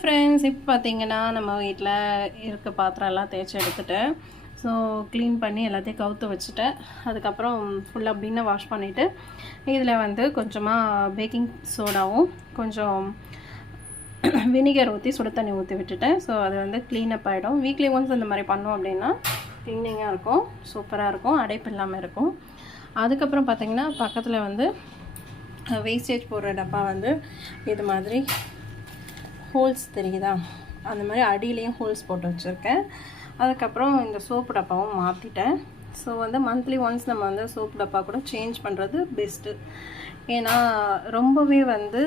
Friends, இப்போ பார்த்தீங்கன்னா நம்ம வீட்டில் இருக்க பாத்திரம் எல்லாம் தேய்ச்சி எடுத்துட்டேன். ஸோ க்ளீன் பண்ணி எல்லாத்தையும் கவுத்து வச்சுட்டேன். அதுக்கப்புறம் ஃபுல்லாக அப்படின்னா வாஷ் பண்ணிவிட்டு இதில் வந்து கொஞ்சமாக பேக்கிங் சோடாவும் கொஞ்சம் வினிகர் ஊற்றி சுடு தண்ணி ஊற்றி விட்டுட்டேன். ஸோ அது வந்து க்ளீனப் ஆகிடும். வீக்லி ஒன்ஸ் இந்த மாதிரி பண்ணோம் அப்படின்னா க்ளீனிங்காக இருக்கும், சூப்பராக இருக்கும், அடைப்பு இல்லாமல் இருக்கும். அதுக்கப்புறம் பார்த்திங்கன்னா பக்கத்தில் வந்து வேஸ்டேஜ் போடுற டப்பா வந்து இது மாதிரி ஹோல்ஸ் தெரியுதா, அந்த மாதிரி அடியிலையும் ஹோல்ஸ் போட்டு வச்சுருக்கேன். அதுக்கப்புறம் இந்த சோப்பு டப்பாவும் மாற்றிட்டேன். ஸோ வந்து மந்த்லி ஒன்ஸ் நம்ம வந்து சோப்பு டப்பா கூட சேஞ்ச் பண்ணுறது பெஸ்ட்டு. ஏன்னா ரொம்பவே வந்து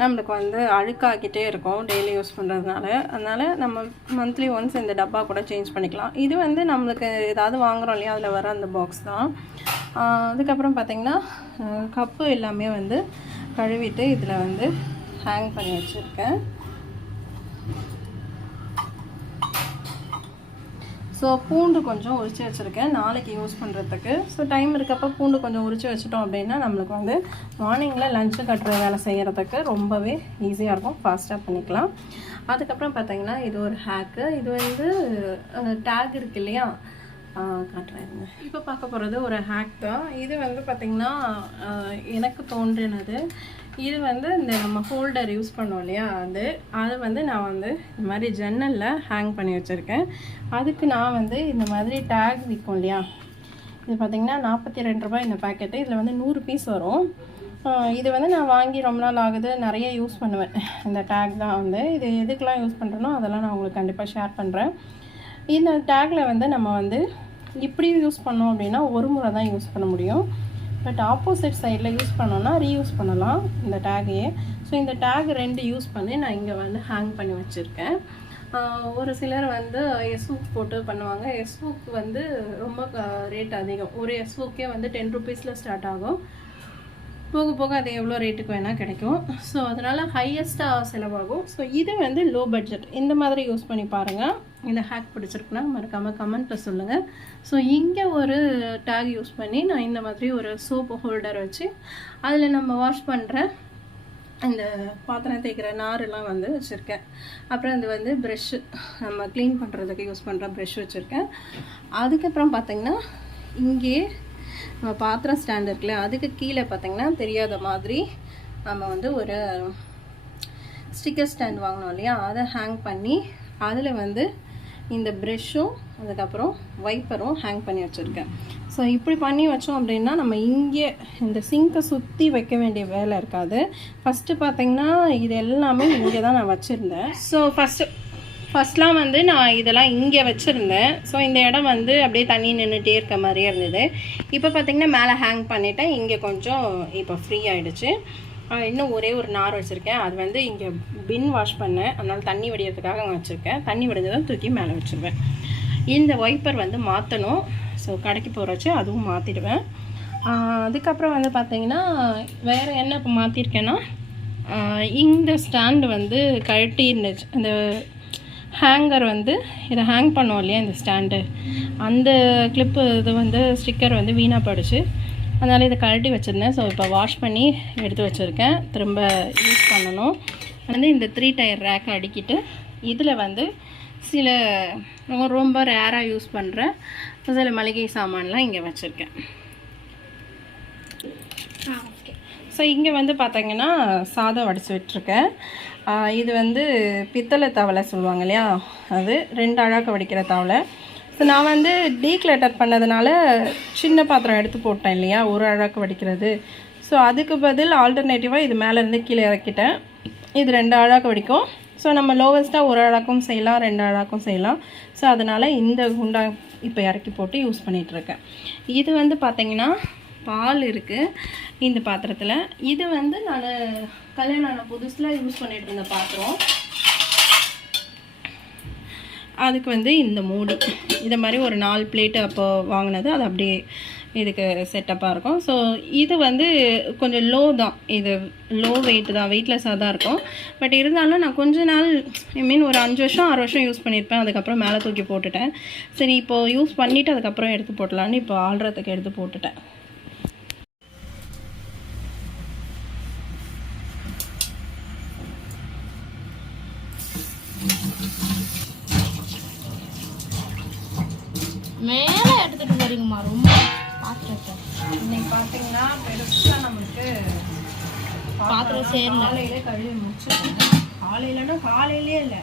நம்மளுக்கு வந்து அழுக்காக்கிட்டே இருக்கும் டெய்லி யூஸ் பண்ணுறதுனால. அதனால் நம்ம மந்த்லி ஒன்ஸ் இந்த டப்பா கூட சேஞ்ச் பண்ணிக்கலாம். இது வந்து நம்மளுக்கு ஏதாவது வாங்குகிறோம் இல்லையா, அதில் வர அந்த பாக்ஸ் தான். அதுக்கப்புறம் பார்த்திங்கன்னா கப்பு எல்லாமே வந்து கழுவிட்டு இதில் வந்து ஹேங் பண்ணி வச்சுருக்கேன். ஸோ பூண்டு கொஞ்சம் உரித்து வச்சுருக்கேன் நாளைக்கு யூஸ் பண்ணுறதுக்கு. ஸோ டைம் இருக்கப்போ பூண்டு கொஞ்சம் உரித்து வச்சுட்டோம் அப்படின்னா நம்மளுக்கு வந்து மார்னிங்கில் லஞ்சு கட்டுற வேலை செய்கிறதுக்கு ரொம்பவே ஈஸியாக இருக்கும், ஃபாஸ்ட்டாக பண்ணிக்கலாம். அதுக்கப்புறம் பார்த்திங்கன்னா இது ஒரு ஹேக்கு. இது வந்து டேக் இருக்கு இல்லையா, காட்டுறேன். இப்போ பார்க்க போகிறது ஒரு ஹேக் தான். இது வந்து பார்த்திங்கன்னா எனக்கு தோன்றினது. இது வந்து இந்த நம்ம ஹோல்டர் யூஸ் பண்ணோம் இல்லையா, அது வந்து நான் வந்து இந்த மாதிரி ஜன்னலில் ஹேங் பண்ணி வச்சுருக்கேன். அதுக்கு நான் வந்து இந்த மாதிரி டேக் விற்கும் இல்லையா, இது பார்த்திங்கன்னா 42 ரூபாய் இந்த பேக்கெட்டு. இதில் வந்து 100 பீஸ் வரும். இது வந்து நான் வாங்கி ரொம்ப நாள் ஆகுது, நிறைய யூஸ் பண்ணுவேன். இந்த டேக் தான் வந்து இது எதுக்கெலாம் யூஸ் பண்ணுறேனோ அதெல்லாம் நான் உங்களுக்கு கண்டிப்பாக ஷேர் பண்ணுறேன். இந்த டேக்கில் வந்து நம்ம வந்து இப்படி யூஸ் பண்ணோம் அப்படின்னா ஒரு முறை தான் யூஸ் பண்ண முடியும். பட் ஆப்போசிட் சைடில் யூஸ் பண்ணோன்னா ரீயூஸ் பண்ணலாம் இந்த டேகையே. ஸோ இந்த டேக் 2 யூஸ் பண்ணி நான் இங்கே வந்து ஹேங் பண்ணி வச்சுருக்கேன். ஒரு சிலர் வந்து எஸ்ஹூக் போட்டு பண்ணுவாங்க. எஸ்ஹூக் வந்து ரொம்ப ரேட் அதிகம். ஒரு எஸ்ஹூக்கே வந்து 10 ருபீஸில் ஸ்டார்ட் ஆகும். போக போக அது எவ்வளோ ரேட்டுக்கு வேணால் கிடைக்கும். ஸோ அதனால் ஹையஸ்ட்டாக செலவாகும். ஸோ இது வந்து லோ பட்ஜெட். இந்த மாதிரி யூஸ் பண்ணி பாருங்கள். இந்த ஹேக் பிடிச்சிருக்குன்னா மறக்காமல் கமெண்ட்டில் சொல்லுங்கள். ஸோ இங்கே ஒரு டேக் யூஸ் பண்ணி நான் இந்த மாதிரி ஒரு சோப்பு ஹோல்டர் வச்சு அதில் நம்ம வாஷ் பண்ணுற இந்த பாத்திரம் தேய்க்கிற நாரெல்லாம் வந்து வச்சுருக்கேன். அப்புறம் இது வந்து ப்ரெஷ்ஷு, நம்ம க்ளீன் பண்ணுறதுக்கு யூஸ் பண்ணுற ப்ரெஷ் வச்சுருக்கேன். அதுக்கப்புறம் பார்த்திங்கன்னா இங்கே நம்ம பாத்திரம் ஸ்டாண்ட் இருக்குல்ல, அதுக்கு கீழே பார்த்திங்கன்னா தெரியாத மாதிரி நம்ம வந்து ஒரு ஸ்டிக்கர் ஸ்டாண்ட் வாங்கினோம் இல்லையா, அதை ஹேங் பண்ணி அதில் வந்து இந்த ப்ரெஷ்ஷும் அதுக்கப்புறம் வைப்பரும் ஹேங் பண்ணி வச்சுருக்கேன். ஸோ இப்படி பண்ணி வச்சோம் அப்படின்னா நம்ம இங்கே இந்த சிங்கை சுற்றி வைக்க வேண்டிய வேலை இருக்காது. ஃபஸ்ட்டு பார்த்திங்கன்னா இது எல்லாமே இங்கே தான் நான் வச்சுருந்தேன். ஸோ ஃபஸ்ட்லாம் வந்து நான் இதெல்லாம் இங்கே வச்சுருந்தேன். ஸோ இந்த இடம் வந்து அப்படியே தண்ணி நின்றுட்டே இருக்க மாதிரியே இருந்தது. இப்போ பார்த்திங்கன்னா மேலே ஹேங் பண்ணிவிட்டேன். இங்கே கொஞ்சம் இப்போ ஃப்ரீ ஆகிடுச்சு. இன்னும் ஒரே ஒரு நார் வச்சுருக்கேன். அது வந்து இங்கே பின் வாஷ் பண்ணேன், அதனால் தண்ணி வடிகிறதுக்காக அங்கே வச்சுருக்கேன். தண்ணி வடிஞ்சதும் தூக்கி மேலே வச்சுருவேன். இந்த வைப்பர் வந்து மாற்றணும். ஸோ கடைக்கு போகிறச்சு அதுவும் மாற்றிடுவேன். அதுக்கப்புறம் வந்து பார்த்திங்கன்னா வேறு என்ன இப்போ மாற்றிருக்கேன்னா, இந்த ஸ்டாண்டு வந்து கழட்டி இருந்துச்சு. அந்த ஹேங்கர் வந்து இதை ஹேங் பண்ணோம் இல்லையா, இந்த ஸ்டாண்டு, அந்த கிளிப்பு இது வந்து ஸ்டிக்கர் வந்து வீணாக போயிடுச்சு. அதனால் இதை கழட்டி வச்சுருந்தேன். ஸோ இப்போ வாஷ் பண்ணி எடுத்து வச்சுருக்கேன். திரும்ப யூஸ் பண்ணணும். வந்து இந்த 3 டயர் ரேக்கை அடுக்கிட்டு இதில் வந்து சில ரொம்ப ரேராக யூஸ் பண்ணுற சில மளிகை சாமான்லாம் இங்கே வச்சுருக்கேன். ஸோ இங்கே வந்து பார்த்திங்கன்னா சாதம் வடித்து விட்டுருக்கேன். இது வந்து பித்தளை தவளை சொல்லுவாங்க இல்லையா, அது 2 அழாக்க வடிக்கிற தவளை. ஸோ நான் வந்து டீக்ளட்டர் பண்ணதுனால சின்ன பாத்திரம் எடுத்து போட்டேன் இல்லையா, ஒரு அழாக்க வடிக்கிறது. ஸோ அதுக்கு பதில் ஆல்டர்னேட்டிவாக இது மேலேருந்து கீழே இறக்கிட்டேன். இது 2 அழாக்க வடிக்கும். ஸோ நம்ம லோவஸ்ட்டாக ஒரு அழாக்கும் செய்யலாம், 2 அழாக்கும் செய்யலாம். ஸோ அதனால் இந்த குண்டா இப்போ இறக்கி போட்டு யூஸ் பண்ணிகிட்ருக்கேன். இது வந்து பார்த்திங்கன்னா பால் இருக்குது இந்த பாத்திரத்தில். இது வந்து நான் கல்யாணம் ஆன புதுசில் யூஸ் பண்ணிகிட்டு இருந்த பாத்திரம். அதுக்கு வந்து இந்த மூடி இதை மாதிரி ஒரு 4 பிளேட்டு அப்போ வாங்கினது, அது அப்படியே இதுக்கு செட்டப்பாக இருக்கும். ஸோ இது வந்து கொஞ்சம் லோ தான், இது லோ வெயிட் தான், வெயிட்லெஸ்ஸாக தான் இருக்கும். பட் இருந்தாலும் நான் கொஞ்ச நாள் ஒரு 5 வருஷம் 6 வருஷம் யூஸ் பண்ணியிருப்பேன். அதுக்கப்புறம் மேலே தூக்கி போட்டுட்டேன். சரி இப்போது யூஸ் பண்ணிவிட்டு அதுக்கப்புறம் எடுத்து போட்டலான்னு இப்போ ஆள்றதுக்கு எடுத்து போட்டுட்டேன். மேலே எடுத்துகிட்டு போகிறீங்கம்மா, ரொம்ப பாத்திரத்தை. இன்னைக்கு பார்த்தீங்கன்னா பெருசாக நமக்கு பாத்திரம் சேரல. காலையிலே கழுவி முடிச்சுக்கோங்க. காலையிலே இல்லை,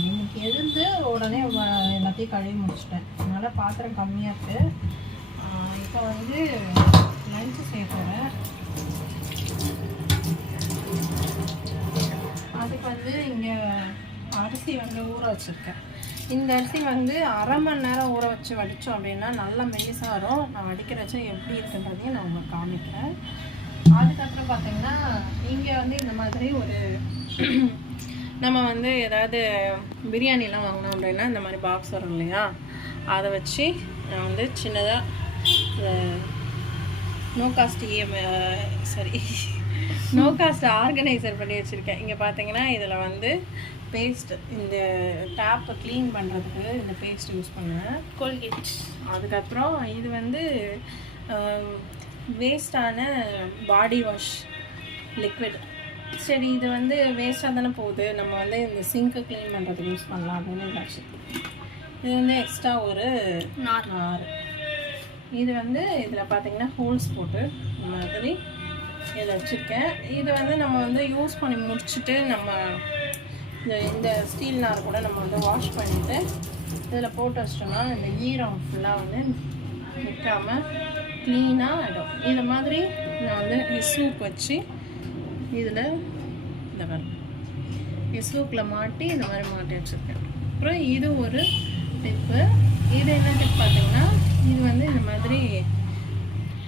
இன்னைக்கு எழுந்து உடனே எல்லாத்தையும் கழுவி முடிச்சிட்டேன். அதனால் பாத்திரம் கம்மியாக இருக்குது. இப்போ வந்து லஞ்சு செய்ய போகிறேன். அதுக்கு வந்து இங்கே அரிசி வந்து ஊற வச்சுருக்கேன். இந்த அரிசி வந்து அரை மணி நேரம் ஊற வச்சு வடித்தோம் அப்படின்னா நல்லா மெல்லிசாக வரும். நான் வடிக்கிற வச்சு எப்படி இருக்குன்றதையும் நான் உங்களுக்கு காமிக்கிறேன். அதுக்கப்புறம் பார்த்தீங்கன்னா இங்கே வந்து இந்த மாதிரி ஒரு நம்ம வந்து ஏதாவது பிரியாணிலாம் வாங்கினோம் அப்படின்னா இந்த மாதிரி பாக்ஸ் வரும் இல்லையா, அதை வச்சு நான் வந்து சின்னதாக நோ காஸ்ட் ஆர்கனைசர் பண்ணி வச்சுருக்கேன். இங்கே பார்த்தீங்கன்னா இதில் வந்து பேஸ்ட், இந்த டேப்பை க்ளீன் பண்ணுறதுக்கு இந்த பேஸ்ட் யூஸ் பண்ணுவேன், கோல்கேட். அதுக்கப்புறம் இது வந்து வேஸ்டான பாடி வாஷ் லிக்விட். சரி, இது வந்து வேஸ்ட்டாக தானே போகுது, நம்ம வந்து இந்த சிங்க்கை க்ளீன் பண்ணுறதுக்கு யூஸ் பண்ணலாம் அப்படின்னு இதாச்சு. இது வந்து எக்ஸ்ட்ரா ஒரு நார். இது வந்து இதில் பார்த்தீங்கன்னா ஹோல்ஸ் போட்டு இந்த மாதிரி இதில் வச்சுருக்கேன். இது வந்து நம்ம வந்து யூஸ் பண்ணி முடிச்சுட்டு நம்ம இந்த ஸ்டீல் நார் கூட நம்ம வந்து வாஷ் பண்ணிவிட்டு இதில் போட்டு வச்சிட்டோம்னா இந்த ஈரம் ஃபுல்லாக வந்து நிற்காமல் க்ளீனாக ஆகிடும். இது மாதிரி நான் வந்து ஹிஸ்லூக் வச்சு இதில் இந்த மாதிரி ஹிஸ்லூக்கில் மாட்டி இந்த மாதிரி மாட்டி வச்சுருக்கேன். அப்புறம் இது ஒரு டிப்பு. இது என்ன டிப் பார்த்தீங்கன்னா, இது வந்து இந்த மாதிரி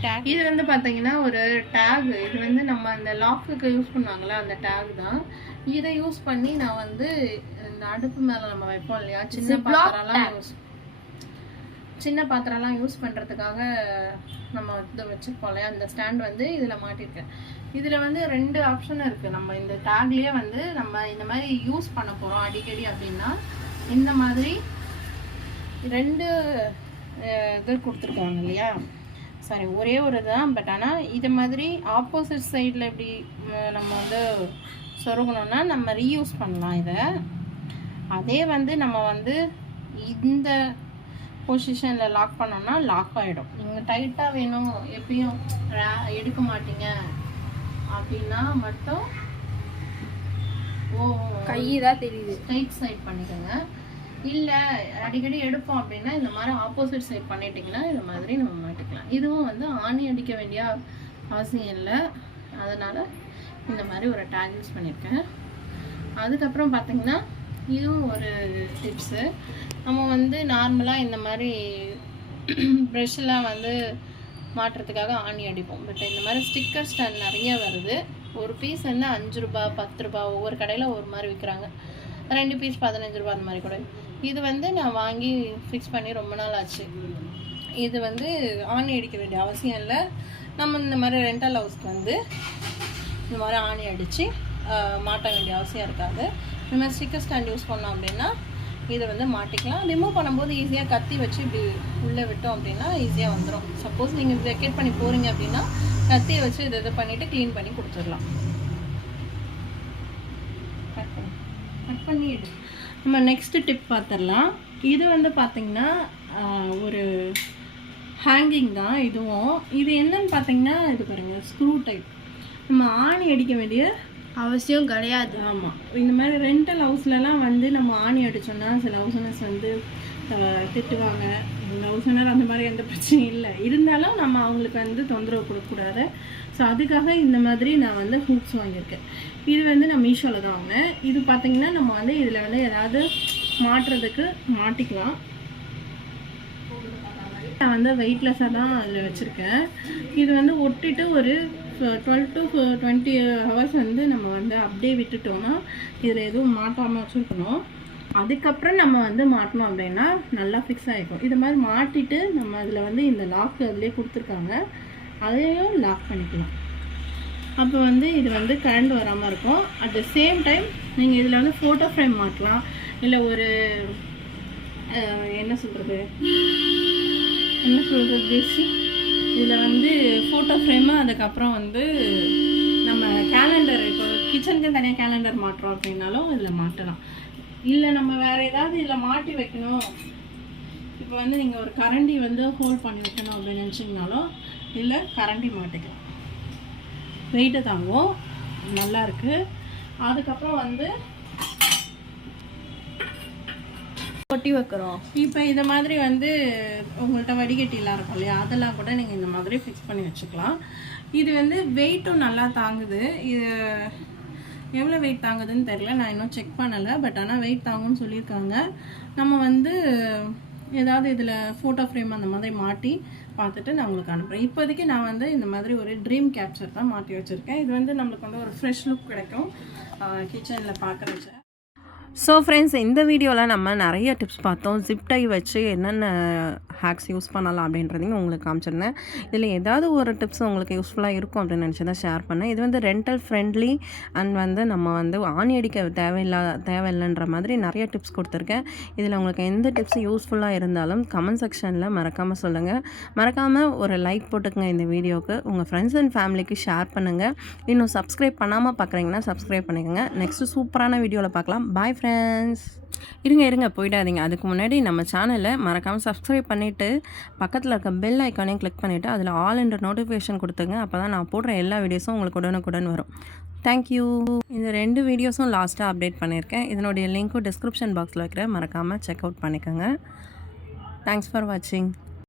டேக். இது வந்து பார்த்தீங்கன்னா ஒரு டேக். இது வந்து நம்ம அந்த லாக்குக்கு யூஸ் பண்ணுவாங்களா, அந்த டேக் தான். இதை யூஸ் பண்ணி நான் வந்து இந்த அடுப்பு மேலே நம்ம வைப்போம் இல்லையா, சின்ன பாத்திரம்லாம் யூஸ் பண்ணுறதுக்காக நம்ம இதை வச்சுருப்போம் இல்லையா, அந்த ஸ்டாண்ட் வந்து இதில் மாட்டிருக்கேன். இதில் வந்து 2 ஆப்ஷன் இருக்குது. நம்ம இந்த டேக்லேயே வந்து நம்ம இந்த மாதிரி யூஸ் பண்ண போகிறோம் அடிக்கடி அப்படின்னா இந்த மாதிரி 2 இது கொடுத்துருக்காங்க இல்லையா, சாரி ஒரே ஒரு தான். பட் ஆனால் இது மாதிரி ஆப்போசிட் சைடில் இப்படி நம்ம வந்து சொருகணும்னா நம்ம ரீயூஸ் பண்ணலாம் இதை. அதே வந்து நம்ம வந்து இந்த பொசிஷனில் லாக் பண்ணோம்னா லாக் ஆகிடும். நீங்கள் டைட்டாக வேணும், எப்பயும் எடுக்க மாட்டீங்க அப்படின்னா மட்டும் கை தான் தெரியுது, ரைட் சைட் பண்ணிக்கோங்க. இல்லை அடிக்கடி எடுப்போம் அப்படின்னா இந்த மாதிரி ஆப்போசிட் சைட் பண்ணிட்டீங்கன்னா இந்த மாதிரி நம்ம மாட்டிக்கலாம். இதுவும் வந்து ஆணி அடிக்க வேண்டிய அவசியம் இல்லை, அதனால் இந்த மாதிரி ஒரு டேக் யூஸ் பண்ணியிருக்கேன். அதுக்கப்புறம் பார்த்தீங்கன்னா இதுவும் ஒரு டிப்ஸு. நம்ம வந்து நார்மலாக இந்த மாதிரி ப்ரெஷ்ஷெலாம் வந்து மாட்டுறதுக்காக ஆணி அடிப்போம். பட் இந்த மாதிரி ஸ்டிக்கர் ஸ்டாண்ட் நிறைய வருது. ஒரு பீஸ் வந்து 5 ரூபா 10 ரூபா, ஒவ்வொரு கடையில் ஒரு மாதிரி விற்கிறாங்க. 2 பீஸ் 15 ரூபா அந்த மாதிரி கூட. இது வந்து நான் வாங்கி ஃபிக்ஸ் பண்ணி ரொம்ப நாள் ஆச்சு. இது வந்து ஆணி அடிக்க வேண்டிய அவசியம் இல்லை. நம்ம இந்த மாதிரி ரெண்டல் ஹவுஸ்க்கு வந்து இந்த மாதிரி ஆணி அடித்து மாட்ட வேண்டிய அவசியம் இருக்காது. இந்த மாதிரி ஸ்டிக்கர் ஸ்டாண்ட் யூஸ் பண்ணோம் அப்படின்னா இதை வந்து மாட்டிக்கலாம். ரிமூவ் பண்ணும்போது ஈஸியாக கத்தி வச்சு இப்படி உள்ளே விட்டோம் அப்படின்னா ஈஸியாக வந்துடும். சப்போஸ் நீங்கள் வெக்கேட் பண்ணி போகிறீங்க அப்படின்னா கத்தியை வச்சு இதை பண்ணிவிட்டு க்ளீன் பண்ணி கொடுத்துடலாம். கட் பண்ணி எடு. நம்ம நெக்ஸ்ட்டு டிப் பார்த்துடலாம். இது வந்து பார்த்திங்கன்னா ஒரு ஹேங்கிங் தான் இதுவும். இது என்னன்னு பார்த்தீங்கன்னா இது பாருங்கள், ஸ்க்ரூ டைப். நம்ம ஆணி அடிக்க வேண்டிய அவசியம் கிடையாது. ஆமாம், இந்த மாதிரி ரெண்டல் ஹவுஸ்லலாம் வந்து நம்ம ஆணி அடித்தோம்னா சில ஹவுஸ்னர்ஸ் வந்து திட்டுவாங்க. இந்த ஹவுஸ்னர் அந்த மாதிரி எந்த பிரச்சனையும் இல்லை, இருந்தாலும் நம்ம அவங்களுக்கு வந்து தொந்தரவு கொடுக்கக்கூடாது. ஸோ அதுக்காக இந்த மாதிரி நான் வந்து ஹூக்ஸ் வாங்கியிருக்கேன். இது வந்து நான் மீஷோவில் தான் வாங்கினேன். இது பார்த்திங்கன்னா நம்ம வந்து இதில் வந்து ஏதாவது மாட்டுறதுக்கு மாட்டிக்கலாம். நான் வந்து வெயிட்லெஸ்ஸாக தான் அதில் வச்சுருக்கேன். இது வந்து ஒட்டிட்டு ஒரு 12 to 20 ஹவர்ஸ் வந்து நம்ம வந்து அப்படியே விட்டுட்டோம்னா இதில் எதுவும் மாட்டாமல் வச்சுருக்கணும். அதுக்கப்புறம் நம்ம வந்து மாட்டணும் அப்படின்னா நல்லா ஃபிக்ஸ் ஆகிக்கும். இது மாதிரி மாட்டிட்டு நம்ம அதில் வந்து இந்த லாக் அதிலே கொடுத்துருக்காங்க, அதையும் லாக் பண்ணிக்கலாம். அப்போ வந்து இது வந்து கரண்ட் வராமல் இருக்கும். அட் த சேம் டைம் நீங்கள் இதில் வந்து ஃபோட்டோ ஃப்ரேம் மாட்டலாம். இல்லை ஒரு என்ன சொல்கிறது பேசி இதில் வந்து ஃபோட்டோ ஃப்ரேமு, அதுக்கப்புறம் வந்து நம்ம கேலண்டர், இப்போ கிச்சனுக்கு தனியாக கேலண்டர் மாட்டுறோம் அப்படின்னாலும் இதில் மாட்டலாம். இல்லை நம்ம வேறு ஏதாவது இதில் மாட்டி வைக்கணும், இப்போ வந்து நீங்கள் ஒரு கரண்டி வந்து ஹோல்ட் பண்ணி வைக்கணும் அப்படின்னு நினச்சிங்கனாலும் இல்லை கரண்டி மாட்டிக்கலாம், வெயிட்டு தாங்கும், நல்லா இருக்குது. அதுக்கப்புறம் வந்து கொட்டி வைக்கிறோம். இப்போ இந்த மாதிரி வந்து உங்கள்கிட்ட வடிகட்டிலாம் இருக்கும் இல்லையா, அதெல்லாம் கூட நீங்கள் இந்த மாதிரி ஃபிக்ஸ் பண்ணி வச்சுக்கலாம். இது வந்து வெயிட்டும் நல்லா தாங்குது. இது எவ்வளோ வெயிட் தாங்குதுன்னு தெரியல, நான் இன்னும் செக் பண்ணலை. பட் ஆனால் வெயிட் தாங்கும்னு சொல்லியிருக்காங்க. நம்ம வந்து ஏதாவது இதில் ஃபோட்டோ ஃப்ரேம் அந்த மாதிரி மாட்டி பார்த்துட்டு நான் உங்களுக்கு அனுப்புகிறேன். இப்போதைக்கு நான் வந்து இந்த மாதிரி ஒரு ட்ரீம் கேப்சர் தான் மாட்டி வச்சுருக்கேன். இது வந்து நம்மளுக்கு வந்து ஒரு ஃப்ரெஷ் லுக் கிடைக்கும் கிச்சனில் பார்க்குறச்ச. ஸோ ஃப்ரெண்ட்ஸ், இந்த வீடியோவில் நம்ம நிறைய டிப்ஸ் பார்த்தோம். ஜிப் டை வச்சு என்னென்ன ஹேக்ஸ் யூஸ் பண்ணலாம் அப்படின்றதையும் உங்களுக்கு காமிச்சிருந்தேன். இதில் ஏதாவது ஒரு டிப்ஸ் உங்களுக்கு யூஸ்ஃபுல்லாக இருக்கும் அப்படின்னு நினச்சி தான் ஷேர் பண்ணேன். இது வந்து ரெண்டல் ஃப்ரெண்ட்லி அண்ட் வந்து நம்ம வந்து ஆணி அடிக்க தேவையில்லைன்ற மாதிரி நிறைய டிப்ஸ் கொடுத்துருக்கேன். இதில் உங்களுக்கு எந்த டிப்ஸ் யூஸ்ஃபுல்லாக இருந்தாலும் கமெண்ட் செக்ஷனில் மறக்காமல் சொல்லுங்கள். மறக்காமல் ஒரு லைக் போட்டுக்கங்க இந்த வீடியோவுக்கு. உங்கள் ஃப்ரெண்ட்ஸ் அண்ட் ஃபேமிலிக்கு ஷேர் பண்ணுங்கள். இன்னும் சப்ஸ்கிரைப் பண்ணாமல் பார்க்குறீங்கன்னா சப்ஸ்கிரைப் பண்ணிக்கோங்க. நெக்ஸ்ட்டு சூப்பரான வீடியோவில் பார்க்கலாம். Bye friends. இருங்க போயிடாதீங்க. அதுக்கு முன்னாடி நம்ம சேனலை மறக்காமல் சப்ஸ்கிரைப் பண்ணிவிட்டு பக்கத்தில் இருக்க பெல் ஐக்கானையும் கிளிக் பண்ணிவிட்டு அதில் ஆல் என்ற நோட்டிஃபிகேஷன் கொடுத்துங்க. அப்போ தான் நான் போடுற எல்லா வீடியோஸும் உங்களுக்கு உடனுக்குடன் வரும். தேங்க்யூ. இந்த 2 வீடியோஸும் லாஸ்ட்டாக அப்டேட் பண்ணியிருக்கேன். இதனுடைய லிங்க்கும் டிஸ்கிரிப்ஷன் பாக்ஸில் வைக்கிறேன். மறக்காமல் செக் அவுட் பண்ணிக்கோங்க. தேங்க்ஸ் ஃபார் வாட்சிங்.